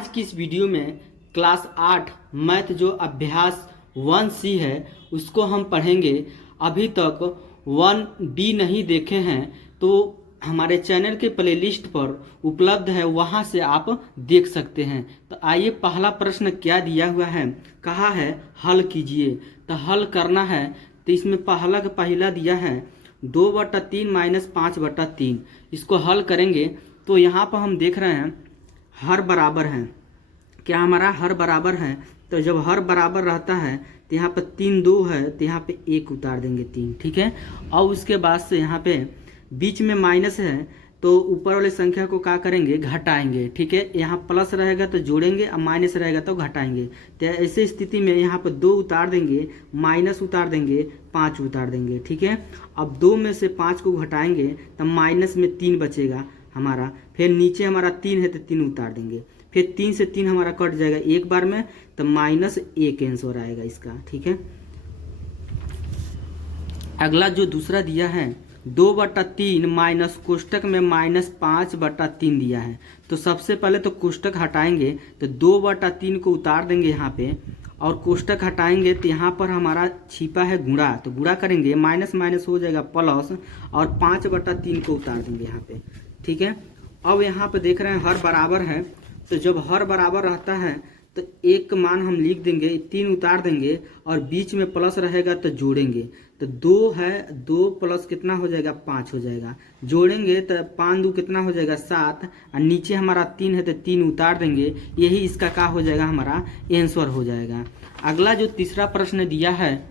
आज की इस वीडियो में क्लास 8 मैथ जो अभ्यास 1C है उसको हम पढ़ेंगे। अभी तक 1D नहीं देखे हैं तो हमारे चैनल के प्लेलिस्ट पर उपलब्ध है, वहां से आप देख सकते हैं। तो आइए, पहला प्रश्न क्या दिया हुआ है, कहा है हल कीजिए। तो हल करना है तो इसमें पहला दिया है 2/3 - 5/3। इसको हल करेंगे तो यहाँ पर हम देख रहे हैं हर बराबर है। क्या हमारा हर बराबर है? तो जब हर बराबर रहता है तो यहाँ पे 3 2 है तो यहाँ पे 1 उतार देंगे 3, ठीक है। और उसके बाद से यहाँ पे बीच में माइनस है तो ऊपर वाली संख्या को क्या करेंगे, घटाएंगे, ठीक है। यहाँ प्लस रहेगा तो जोड़ेंगे और माइनस रहेगा तो घटाएंगे। तो ऐसे स्थिति में यहाँ पे 2 उतार देंगे, माइनस उतार देंगे, 5 उतार देंगे, ठीक है। अब 2 में से 5 को घटाएंगे तो माइनस में 3 बचेगा हमारा। फिर नीचे हमारा 3 है तो 3 उतार देंगे, फिर 3 से 3 हमारा कट जाएगा एक बार में, तो -1 आंसर आएगा इसका, ठीक है। अगला जो दूसरा दिया है 2/3 माइनस कोष्टक में -5/3 दिया है। तो सबसे पहले तो कोष्टक हटाएंगे तो 2/3 को उतार देंगे यहाँ पे, और कोष्टक हटाएंगे तो यहाँ पर हमारा छिपा है गुणा, तो गुणा करेंगे, माइनस माइनस हो जाएगा प्लस, और 5/3 को उतार देंगे यहाँ पे, ठीक है। अब यहाँ पे देख रहे हैं हर बराबर है, तो जब हर बराबर रहता है तो एक मान हम लिख देंगे, 3 उतार देंगे, और बीच में प्लस रहेगा तो जोड़ेंगे। तो 2 है, 2 प्लस कितना हो जाएगा, 5 हो जाएगा। जोड़ेंगे तो 5 2 कितना हो जाएगा, 7, और नीचे हमारा 3 है तो 3 उतार देंगे। यही इसका क्या हो जाएगा, हमारा आंसर हो जाएगा। अगला जो तीसरा प्रश्न दिया है,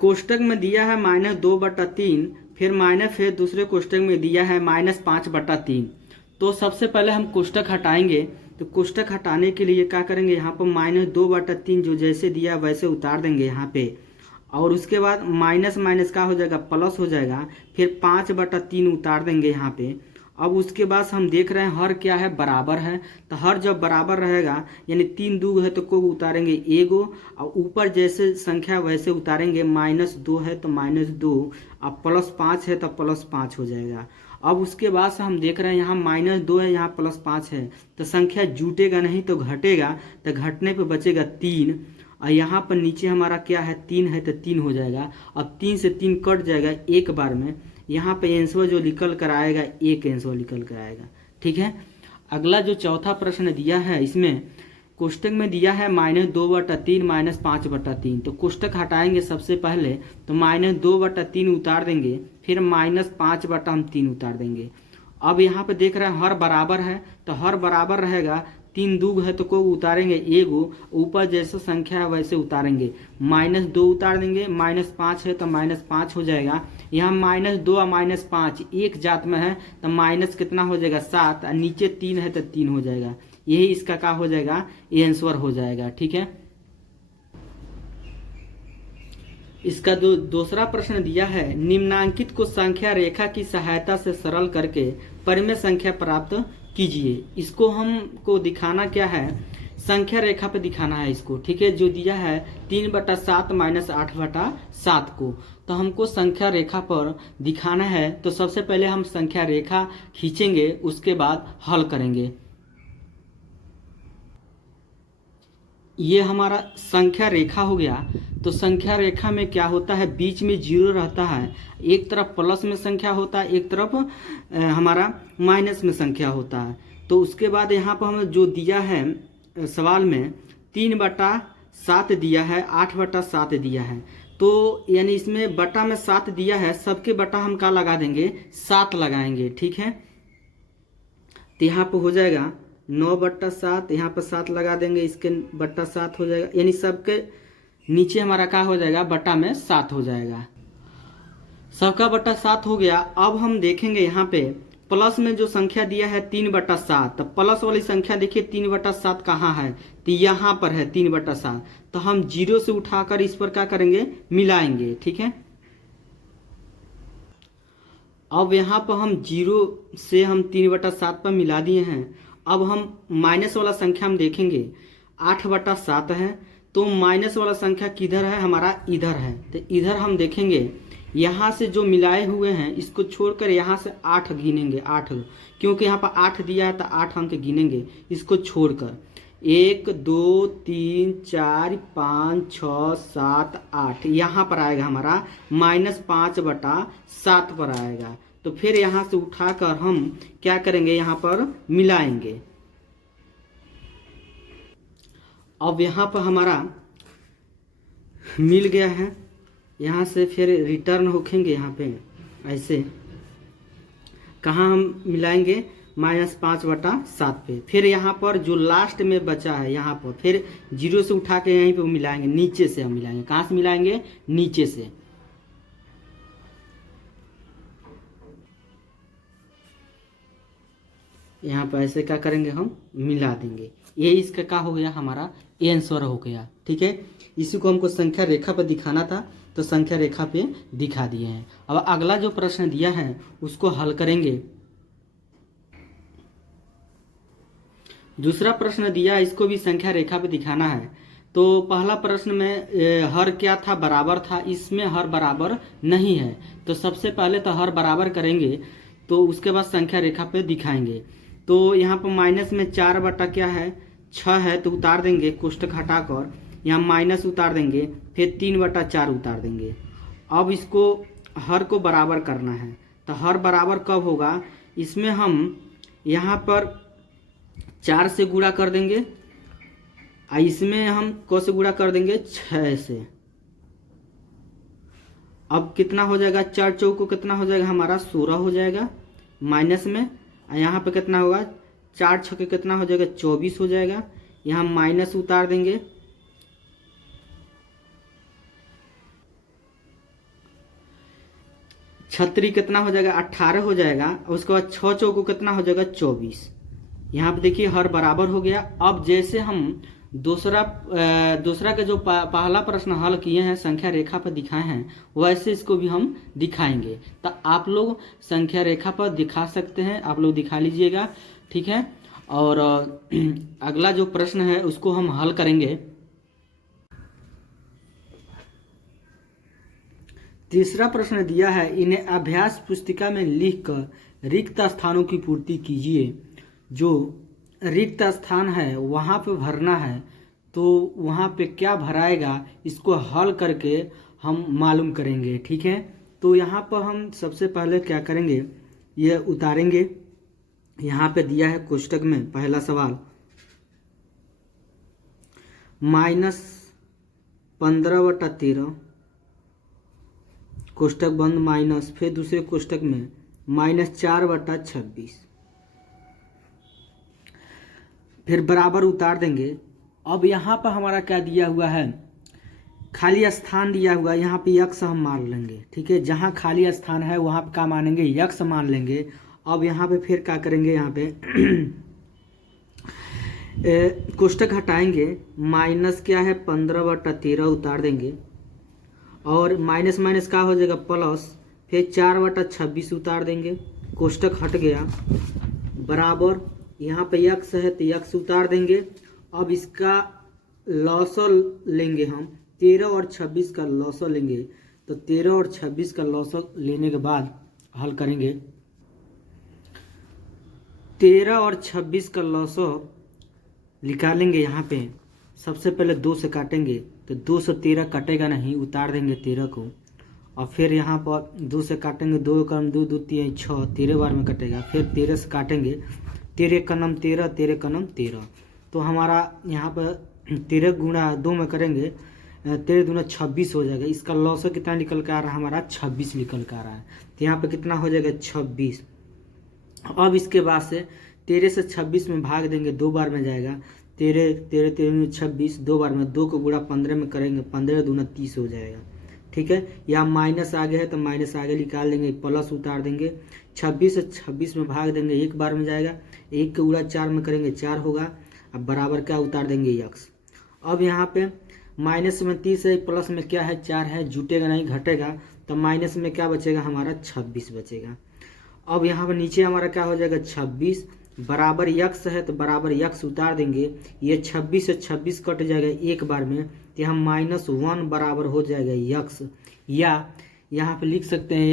कोष्टक में दिया है -2/3, फिर दूसरे कोष्टक में दिया है -5/3। तो सबसे पहले हम कोष्टक हटाएंगे। तो कोष्टक हटाने के लिए क्या करेंगे, यहाँ पर -2/3 जो जैसे दिया वैसे उतार देंगे यहाँ पे, और उसके बाद माइनस माइनस का हो जाएगा प्लस हो जाएगा, फिर 5/3 उतार देंगे यहाँ पे। अब उसके बाद हम देख रहे हैं हर क्या है, बराबर है। तो हर जब बराबर रहेगा यानी 3 2 है तो को उतारेंगे एगो, और ऊपर जैसे संख्या वैसे उतारेंगे। -2 है तो -2, अब +5 है तो +5 हो जाएगा। अब उसके बाद से हम देख रहे हैं यहाँ -2 है, यहाँ +5 है, तो संख्या जुटेगा नहीं तो घटेगा, तो घटने पे बचेगा 3, और यहाँ पर नीचे हमारा क्या है, 3 है तो 3 हो जाएगा। अब 3 से 3 कट जाएगा एक बार में, यहाँ पे आंसर जो निकल कर आएगा 1 आंसर निकल कर आएगा, ठीक है। अगला जो चौथा प्रश्न दिया है, इसमें कोष्टक में दिया है -2/3 - 5/3। तो कोष्टक हटाएंगे सबसे पहले, तो -2/3 उतार देंगे, फिर -5/3 उतार देंगे। अब यहाँ पे देख रहे हैं हर बराबर है, तो हर बराबर रहेगा, 3 2 है तो को उतारेंगे एगो, ऊपर जैसे संख्या है वैसे उतारेंगे। -2 उतार देंगे, -5 है तो -5 हो जाएगा। यहाँ -2 और -5 एक जात में है तो माइनस कितना हो जाएगा, 7, और नीचे 3 है तो 3 हो जाएगा। यही इसका क्या हो जाएगा, आंसर हो जाएगा, ठीक है। इसका दूसरा प्रश्न दिया है, निम्नांकित को संख्या रेखा की सहायता से सरल करके परिमेय संख्या प्राप्त कीजिए। इसको हमको दिखाना क्या है, संख्या रेखा पे दिखाना है इसको, ठीक है। जो दिया है 3/7 - 8/7 को, तो हमको संख्या रेखा पर दिखाना है। तो सबसे पहले हम संख्या रेखा खींचेंगे, उसके बाद हल करेंगे। ये हमारा संख्या रेखा हो गया। तो संख्या रेखा में क्या होता है, बीच में 0 रहता है, एक तरफ प्लस में संख्या होता है, एक तरफ हमारा माइनस में संख्या होता है। तो उसके बाद यहाँ पर हमें जो दिया है सवाल में 3/7 दिया है, 8/7 दिया है, तो यानी इसमें बटा में 7 दिया है, सबके बटा हम क्या लगा देंगे, 7 लगाएंगे, ठीक है। तो यहाँ पर हो जाएगा 9/7, यहाँ पर 7 लगा देंगे, इसके बट्टा 7 हो जाएगा, यानी सबके नीचे हमारा क्या हो जाएगा, बट्टा में 7 हो जाएगा। सबका बट्टा 7 हो गया। अब हम देखेंगे यहाँ पे प्लस में जो संख्या दिया है 3/7, तो प्लस वाली संख्या देखिए 3/7 कहाँ है, तो यहाँ पर है 3/7। तो हम 0 से उठाकर इस पर क्या करेंगे, मिलाएंगे, ठीक है। अब यहाँ पर हम 0 से हम 3/7 पर मिला दिए हैं। अब हम माइनस वाला संख्या हम देखेंगे, 8/7 है, तो माइनस वाला संख्या किधर है, हमारा इधर है। तो इधर हम देखेंगे यहाँ से जो मिलाए हुए हैं इसको छोड़कर यहाँ से 8 गिनेंगे, 8, क्योंकि यहाँ पर 8 दिया है तो 8 अंक गिनेंगे इसको छोड़कर। 1 2 3 4 5 6 7 8 यहाँ पर आएगा हमारा -5/7 पर आएगा। तो फिर यहाँ से उठाकर हम क्या करेंगे, यहाँ पर मिलाएंगे। अब यहाँ पर हमारा मिल गया है, यहाँ से फिर रिटर्न होखेंगे। यहाँ पे ऐसे कहाँ हम मिलाएंगे, -5/7 पे। फिर यहाँ पर जो लास्ट में बचा है यहाँ पर फिर 0 से उठा के यहीं पे मिलाएंगे, नीचे से हम मिलाएंगे। कहाँ से मिलाएंगे, नीचे से। यहाँ पर ऐसे क्या करेंगे, हम मिला देंगे। ये इसका क्या हो गया, हमारा आंसर हो गया। ठीक है, इसी को हमको संख्या रेखा पर दिखाना था तो संख्या रेखा पे दिखा दिए हैं। अब अगला जो प्रश्न दिया है उसको हल करेंगे। दूसरा प्रश्न दिया है, इसको भी संख्या रेखा पे दिखाना है। तो पहला प्रश्न में हर क्या था, बराबर था। इसमें हर बराबर नहीं है, तो सबसे पहले तो हर बराबर करेंगे, तो उसके बाद संख्या रेखा पे दिखाएंगे। तो यहाँ पर माइनस में 4 बटा क्या है, 6 है, तो उतार देंगे कोष्टक हटाकर, यहाँ माइनस उतार देंगे, फिर 3/4 उतार देंगे। अब इसको हर को बराबर करना है, तो हर बराबर कब होगा, इसमें हम यहाँ पर 4 से गुणा कर देंगे, और इसमें हम क से गुणा कर देंगे 6 से। अब कितना हो जाएगा, 4 चौको कितना हो जाएगा हमारा, 16 हो जाएगा माइनस में। यहाँ पे कितना होगा, 4 छके कितना हो जाएगा, 24 हो जाएगा। यहाँ माइनस उतार देंगे, छत्री कितना हो जाएगा, 18 हो जाएगा। और उसके बाद 6 चौको कितना हो जाएगा, 24। यहाँ पे देखिए हर बराबर हो गया। अब जैसे हम दूसरा का जो पहला प्रश्न हल किए हैं, संख्या रेखा पर दिखाए हैं, वैसे इसको भी हम दिखाएंगे। तो आप लोग संख्या रेखा पर दिखा सकते हैं, आप लोग दिखा लीजिएगा। ठीक है, और अगला जो प्रश्न है उसको हम हल करेंगे। तीसरा प्रश्न दिया है, इन्हें अभ्यास पुस्तिका में लिखकर रिक्त स्थानों की पूर्ति कीजिए। जो रिक्त स्थान है वहाँ पे भरना है, तो वहाँ पे क्या भराएगा इसको हल करके हम मालूम करेंगे। ठीक है, तो यहाँ पर हम सबसे पहले क्या करेंगे, ये उतारेंगे। यहाँ पे दिया है कोष्टक में पहला सवाल, -15/13 कोष्टक बंद माइनस, फिर दूसरे कोष्टक में -4/26, फिर बराबर उतार देंगे। अब यहाँ पर हमारा क्या दिया हुआ है, खाली स्थान दिया हुआ है, यहाँ पे यक्स हम मान लेंगे। ठीक है, जहाँ खाली स्थान है वहाँ पे क्या मानेंगे, यक्स मान लेंगे। अब यहाँ पे फिर क्या करेंगे, यहाँ पे कोष्टक हटाएंगे, माइनस क्या है 15/13 उतार देंगे, और माइनस माइनस क्या हो जाएगा प्लस, फिर 4/26 उतार देंगे, कोष्टक हट गया, बराबर यहाँ पे यक्स है तो यक्स उतार देंगे। अब इसका लॉसर लेंगे हम, 13 और 26 का लॉसर लेंगे। तो 13 और 26 का लॉसर लेने के बाद हल करेंगे। 13 और 26 का लॉसर निकालेंगे। यहाँ पे सबसे पहले 2 से काटेंगे, तो 2 से 13 कटेगा नहीं, उतार देंगे 13 को। और फिर यहाँ पर 2 से काटेंगे, 2 कम 2 2 3 6, 13 बार में कटेगा। फिर 13 से काटेंगे, 13 का नम 13, 13 का नम 13। तो हमारा यहाँ पर 13 गुणा 2 में करेंगे, 13 दूना 26 हो जाएगा। इसका लॉस कितना निकल कर आ रहा है, हमारा 26 निकल कर आ रहा है। तो यहाँ पे कितना हो जाएगा 26। अब इसके बाद से 13 से 26 में भाग देंगे, 2 बार में जाएगा। 13 13 13 26, 2 बार में, 2 को गुणा 15 में करेंगे, 15 दूना 30 हो जाएगा। ठीक है, या माइनस आगे है तो माइनस आगे निकाल देंगे, प्लस उतार देंगे। 26 से 26 में भाग देंगे, 1 बार में जाएगा, 1 के गुणा 4 में करेंगे, 4 होगा। अब बराबर क्या उतार देंगे, यक्स। अब यहाँ पे माइनस में 30 है, प्लस में क्या है 4 है, जुटेगा नहीं घटेगा, तो माइनस में क्या बचेगा हमारा 26 बचेगा। अब यहाँ पर नीचे हमारा क्या हो जाएगा 26, बराबर यक्स है तो बराबर यक्स उतार देंगे। ये 26 से 26 कट जाएगा 1 बार में, तो यहाँ -1 बराबर हो जाएगा यक्स। या यहाँ पे लिख सकते हैं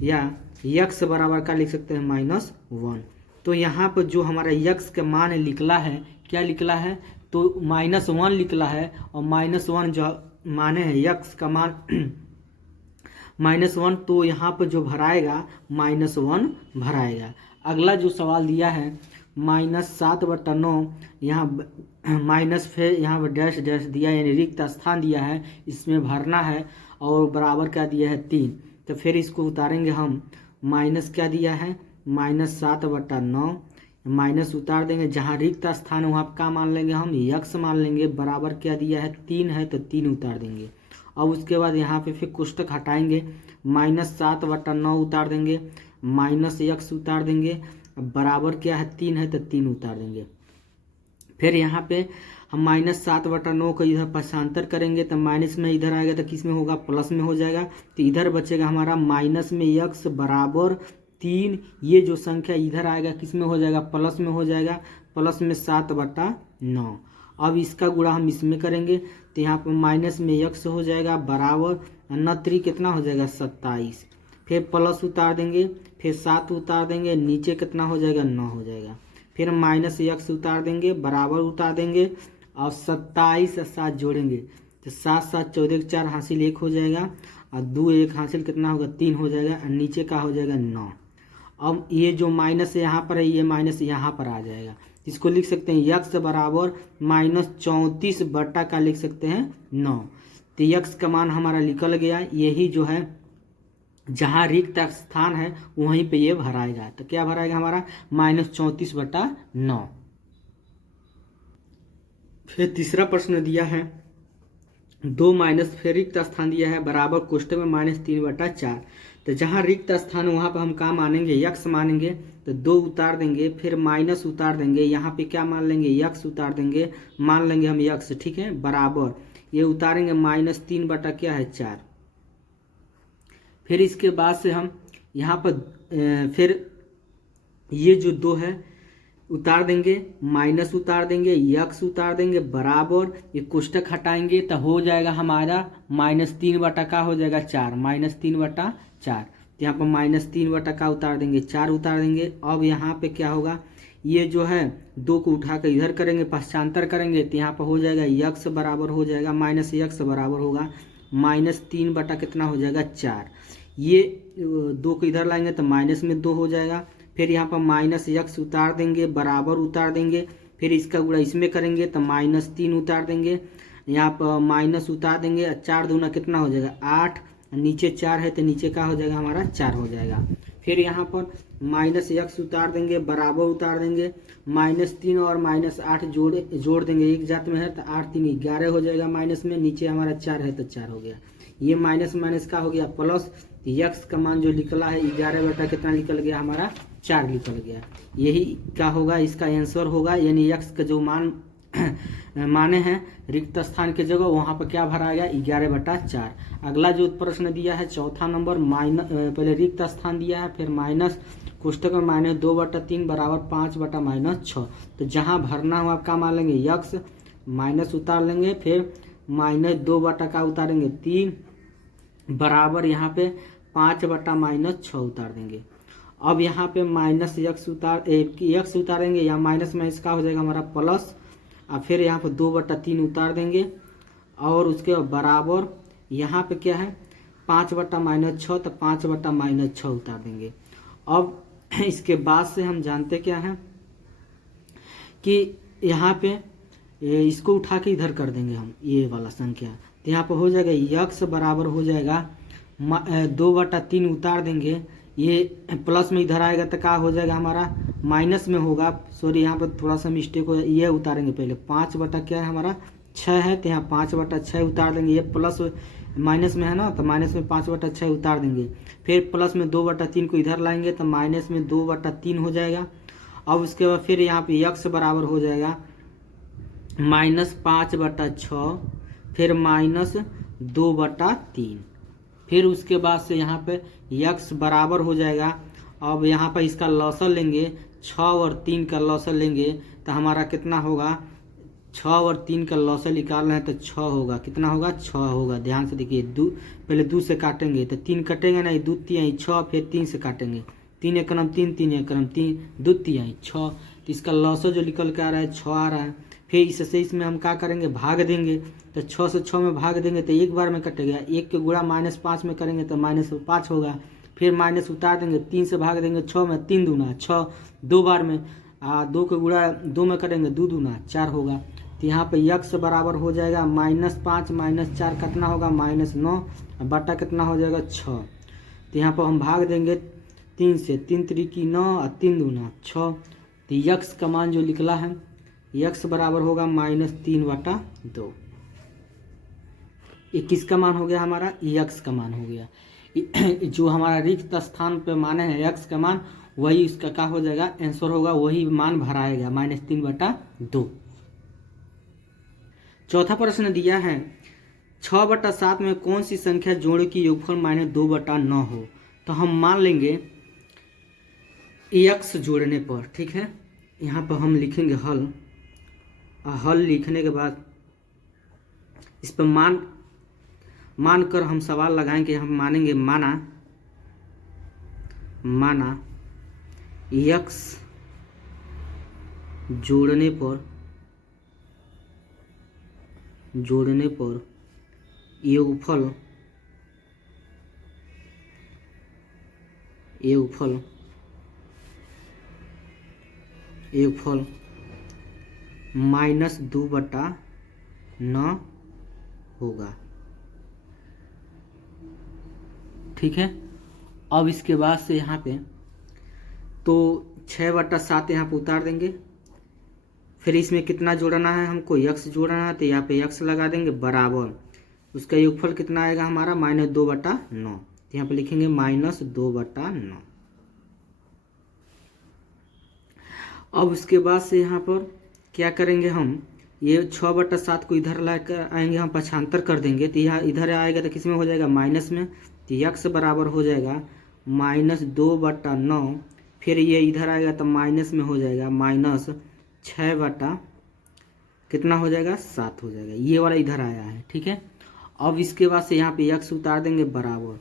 या यक्स बराबर का लिख सकते हैं -1। तो यहाँ पर जो हमारा यक्स का मान निकला है, क्या निकला है, तो -1 निकला है। और -1 जो माने है यक्स का मान -1, तो यहाँ पर जो भराएगा -1 भराएगा। अगला जो सवाल दिया है -7/9, यहाँ माइनस फिर यहाँ पर डैश डैश दिया यानी रिक्त स्थान दिया है, इसमें भरना है। और बराबर क्या दिया है 3, तो फिर इसको उतारेंगे हम। माइनस क्या दिया है -7/9, माइनस उतार देंगे, जहाँ रिक्त स्थान है वहाँ पर क्या मान लेंगे हम, यक्स मान लेंगे। बराबर क्या दिया है 3 है, तो 3 उतार देंगे। अब उसके बाद यहाँ पे फिर कोष्टक हटाएंगे, -7/9 उतार देंगे, माइनस यक्स उतार देंगे। बराबर क्या है 3 है, तो 3 उतार देंगे। फिर यहाँ पे हम -7/9 को इधर पक्षांतर करेंगे, तो माइनस में इधर आएगा तो किस में होगा, प्लस में हो जाएगा। तो इधर बचेगा हमारा माइनस में यक्स बराबर 3। ये जो संख्या इधर आएगा किस में हो जाएगा, प्लस में हो जाएगा, प्लस में 7/9। अब इसका गुणा हम इसमें करेंगे, तो यहाँ पर माइनस में यक्स हो जाएगा बराबर 9 कितना हो जाएगा 27। फिर प्लस उतार देंगे, फिर 7 उतार देंगे, नीचे कितना हो जाएगा 9 हो जाएगा। फिर माइनस यक्स उतार देंगे, बराबर उतार देंगे, और 27 और 7 जोड़ेंगे, तो 7 7 14 4 हासिल 1 हो जाएगा, और 2 1 हासिल कितना होगा 3 हो जाएगा, और नीचे का हो जाएगा 9। अब ये जो माइनस यहाँ पर है, ये माइनस यहाँ पर आ जाएगा। इसको लिख सकते हैं यक्स बराबर -34 का लिख सकते हैं 9। तो यक्स का मान हमारा निकल गया। यही जो है जहाँ रिक्त स्थान है वहीं पे ये भराएगा। तो क्या भराएगा हमारा -34/9। फिर तीसरा प्रश्न दिया है 2 माइनस फिर रिक्त स्थान दिया है बराबर कोष्टक में -3/4। तो जहाँ रिक्त स्थान है वहाँ पर हम क्या मानेंगे, यक्स मानेंगे। तो 2 उतार देंगे, फिर माइनस उतार देंगे, यहाँ पे क्या मान लेंगे, यक्स उतार देंगे, मान लेंगे हम यक्स, ठीक है। बराबर ये उतारेंगे -3/4। फिर इसके बाद से हम यहाँ पर फिर ये जो 2 है उतार देंगे, माइनस उतार देंगे, यक्स उतार देंगे, बराबर ये कोष्टक हटाएंगे तो हो जाएगा हमारा -3 का हो जाएगा 4, -3/4। तो यहाँ पर -3 का उतार देंगे, 4 उतार देंगे। अब यहाँ पे क्या होगा, ये जो है 2 को उठा कर इधर करेंगे, पक्षांतर करेंगे, तो यहाँ पर हो जाएगा यक्स बराबर हो जाएगा माइनस यक्स बराबर होगा -3 कितना हो जाएगा 4। ये 2 को इधर लाएंगे तो माइनस में 2 हो जाएगा। फिर यहाँ पर माइनस यक्स उतार देंगे, बराबर उतार देंगे, फिर इसका गुणा इसमें करेंगे तो -3 उतार देंगे, यहाँ पर माइनस उतार देंगे, 4 दूना कितना हो जाएगा 8, नीचे 4 है तो नीचे का हो जाएगा हमारा 4 हो जाएगा। फिर यहाँ पर माइनस यक्स उतार देंगे, बराबर उतार देंगे, -3 और -8 जोड़ देंगे, एक जात में है तो 8 3 11 हो जाएगा, माइनस में नीचे हमारा 4 है तो 4 हो गया। ये माइनस माइनस का हो गया प्लस, यक्स का मान जो निकला है 11 कितना निकल गया हमारा 4 निकल गया। यही क्या होगा, इसका आंसर होगा, यानी यक्स का जो मान माने हैं रिक्त स्थान के जगह वहाँ पर क्या भराएगा 11/4। अगला जो प्रश्न दिया है चौथा नंबर, पहले रिक्त स्थान दिया है, फिर माइनस कोष्टक में -2/3 बराबर 5/-6। तो जहाँ भरना हुआ क्या मान लेंगे यक्स, माइनस उतार लेंगे, फिर -2 का उतारेंगे 3 बराबर यहाँ पे 5/-6 उतार देंगे। अब यहाँ पे माइनस यक्स उतारेंगे, या माइनस में इसका हो जाएगा हमारा प्लस, और फिर यहाँ पे 2/3 उतार देंगे, और उसके बराबर यहाँ पे क्या है 5/-6, तो 5/-6 उतार देंगे। अब इसके बाद से हम जानते क्या हैं कि यहाँ पे इसको उठा के इधर कर देंगे हम ये वाला संख्या, तो यहाँ पर हो जाएगा यक्स बराबर हो जाएगा 2/3 उतार देंगे, ये प्लस में इधर आएगा तो क्या हो जाएगा हमारा माइनस में होगा, सॉरी यहाँ पर थोड़ा सा मिस्टेक हो, ये उतारेंगे पहले 5 क्या है हमारा 6 है, तो यहाँ 5/6 उतार देंगे, ये प्लस माइनस में है ना, तो माइनस में 5/6 उतार देंगे, फिर प्लस में 2/3 को इधर लाएंगे तो माइनस में 2/3 हो जाएगा। अब उसके बाद फिर यहाँ पे यक्स बराबर हो जाएगा -5/6, फिर -2/3, फिर उसके बाद से यहाँ पे यक्स बराबर हो जाएगा। अब यहाँ पर इसका लॉसल लेंगे, 6 और 3 का लॉसल लेंगे तो हमारा कितना होगा 6 और 3 का लॉसल निकाल रहे हैं तो 6 होगा, कितना होगा 6 होगा। ध्यान से देखिए, पहले 2 से काटेंगे तो 3 कटेंगे नहीं, 2 तिहाई 6, फिर 3 से काटेंगे, 3 एकम 3, 3 एकम 3, 2 तिहाई 6। तो इसका लॉसल जो निकल के आ रहा है 6 आ रहा है। फिर इससे इसमें हम क्या करेंगे, भाग देंगे। तो 6 से 6 में भाग देंगे तो एक बार में कटेगा, 1 के गुणा -5 में करेंगे तो -5 होगा। फिर माइनस उतार देंगे, 3 से भाग देंगे 6 में, 3 दूना 6, 2 बार में 2 के गुणा 2 में करेंगे, 2 दूना 4 होगा। तो यहाँ पे यक्स बराबर हो जाएगा -5 -4 कितना होगा -9, बटा कितना हो जाएगा 6। तो यहाँ पर हम भाग देंगे 3 से, 3 त्रिकी 9 और 3 दूना 6। तो यक्स का मान जो निकला है, यक्स बराबर होगा -3/2। ये किसका मान हो गया हमारा, यक्स का मान हो गया। जो हमारा रिक्त स्थान पे माने हैं यक्स का मान, वही इसका क्या हो जाएगा, आंसर होगा, वही मान भराएगा -3/2। चौथा प्रश्न दिया है 6/7 में कौन सी संख्या जोड़ की योगफल -2/9 हो। तो हम मान लेंगे यक्स जोड़ने पर, ठीक है। यहाँ पर हम लिखेंगे हल, और हल लिखने के बाद इस पर मान कर हम सवाल लगाएंगे। हम मानेंगे माना यक्स जोड़ने पर योगफल -2/9 होगा, ठीक है। अब इसके बाद से यहाँ पे तो 6/7 यहाँ पे उतार देंगे। फिर इसमें कितना जोड़ना है, हमको यक्स जोड़ना है, तो यहाँ पे यक्स लगा देंगे बराबर, उसका योगफल कितना आएगा हमारा -2/9। तो यहाँ पे लिखेंगे -2/9। अब उसके बाद से यहाँ पर क्या करेंगे, हम ये 6/7 को इधर लाकर आएंगे, हम पक्षांतर कर देंगे। तो यहाँ इधर आएगा तो किस में हो जाएगा, माइनस में। तो यक्स बराबर हो जाएगा -2/9। फिर ये इधर आएगा तो माइनस में हो जाएगा -6 कितना हो जाएगा 7 हो जाएगा। ये वाला इधर आया है, ठीक है। अब इसके बाद से यहाँ पे यक्स उतार देंगे बराबर।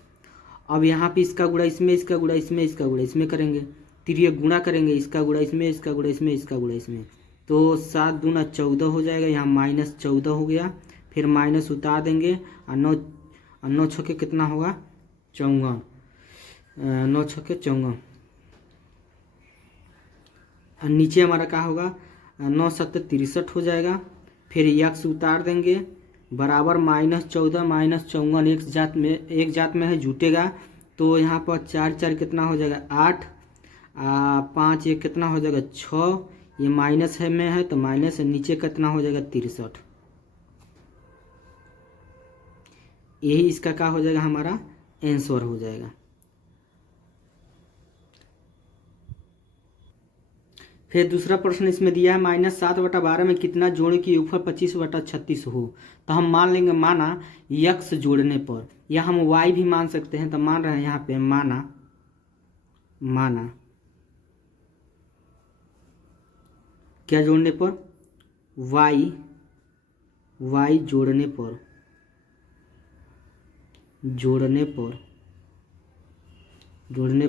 अब यहाँ पे इसका गुणा इसमें, इसका गुणा इसमें, इसका गुणा इसमें करेंगे, तिरिय गुणा करेंगे, इसका गुणा इसमें, इसका गुणा इसमें, इसका गुणा इसमें। तो 7 दूना 14 हो जाएगा, यहाँ -14 हो गया। फिर माइनस उतार देंगे और 9 छक्के कितना होगा 54, 9 छक्के 54। और नीचे हमारा क्या होगा 9 7 63 हो जाएगा। फिर यक्स उतार देंगे बराबर -14 -54, एक जात में है जुटेगा। तो यहाँ पर 4 4 कितना हो जाएगा 8, 5 1 कितना हो जाएगा 6, ये माइनस है में है तो माइनस है, नीचे कितना हो जाएगा 63। यही इसका क्या हो जाएगा हमारा आंसर हो जाएगा। फिर दूसरा प्रश्न इसमें दिया है -7/12 में कितना जोड़ की योगफल 25/36 हो। तो हम मान लेंगे माना यक्स जोड़ने पर, या हम वाई भी मान सकते हैं। तो मान रहे हैं यहाँ पे माना क्या जोड़ने पर, वाई जोड़ने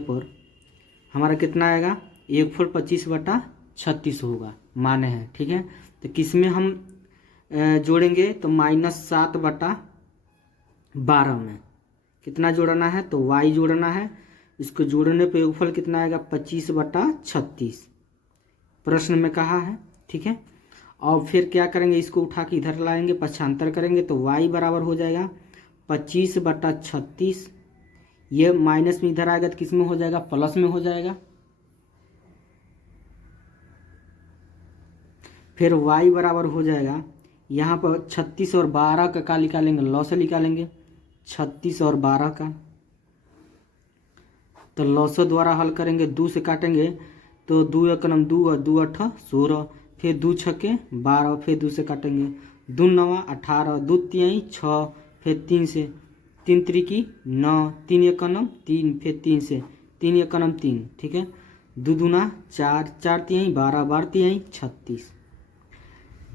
पर हमारा कितना आएगा, योगफल 25/36 होगा, माने हैं, ठीक है। तो किस में हम जोड़ेंगे, तो -7/12 में कितना जोड़ना है, तो y जोड़ना है। इसको जोड़ने पे योगफल कितना आएगा 25/36 प्रश्न में कहा है, ठीक है। और फिर क्या करेंगे, इसको उठा के इधर लाएंगे, पक्षांतर करेंगे तो y बराबर हो जाएगा 25/36। ये माइनस में इधर आएगा तो किस में हो जाएगा, प्लस में हो जाएगा। फिर y बराबर हो जाएगा, यहाँ पर 36 और 12 का क्या निकालेंगे, लॉ से निकालेंगे 36 और 12 का। तो लॉ से द्वारा हल करेंगे, 2 से काटेंगे तो 2 एकम 2 और 2 8 16, फिर 2 छक्के 12, फिर 2 से काटेंगे 2 9 18, 2 तिहाई 6, फिर 3 से 3 त्रिकी 9, 3 एकम 3, फिर 3 से 3 एकम 3, ठीक है। 2 दूना 4, 4 तिहाई 12, 12 तिहाई 36।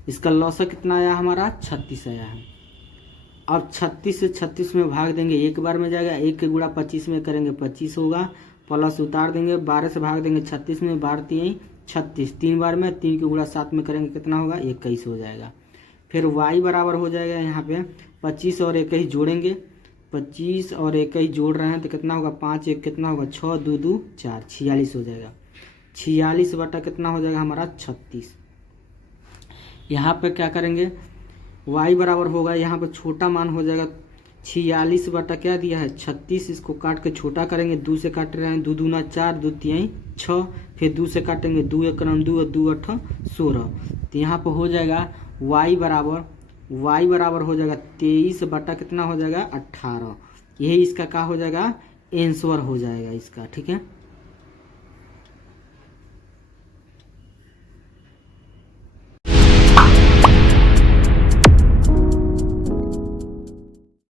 इसका लौसक कितना आया हमारा 36 आया है। अब 36 से 36 में भाग देंगे, एक बार में जाएगा, 1 के गुणा 25 में करेंगे 25 होगा, प्लस उतार देंगे, 12 से भाग देंगे 36 में, 12 3 36, 3 बार में, 3 के गुणा 7 में करेंगे कितना होगा 21 हो जाएगा। फिर y बराबर हो जाएगा यहाँ पे 25 और 21 जोड़ेंगे, 25 और 21 जोड़ रहे हैं तो कितना होगा 5 1 कितना होगा 6 2 2 4 46 हो जाएगा। 46 बटा कितना हो जाएगा हमारा 36। यहाँ पे क्या करेंगे y बराबर होगा, यहाँ पर छोटा मान हो जाएगा 46 बटा क्या दिया है 36, इसको काट के छोटा करेंगे, 2 से काट रहे हैं, 2 दूना 4 2 3 6, फिर 2 से काटेंगे 2 1 2 2 8 16, तो यहाँ पर हो जाएगा y बराबर हो जाएगा 23 बटा कितना हो जाएगा 18। यही इसका क्या हो जाएगा आंसर हो जाएगा इसका, ठीक है।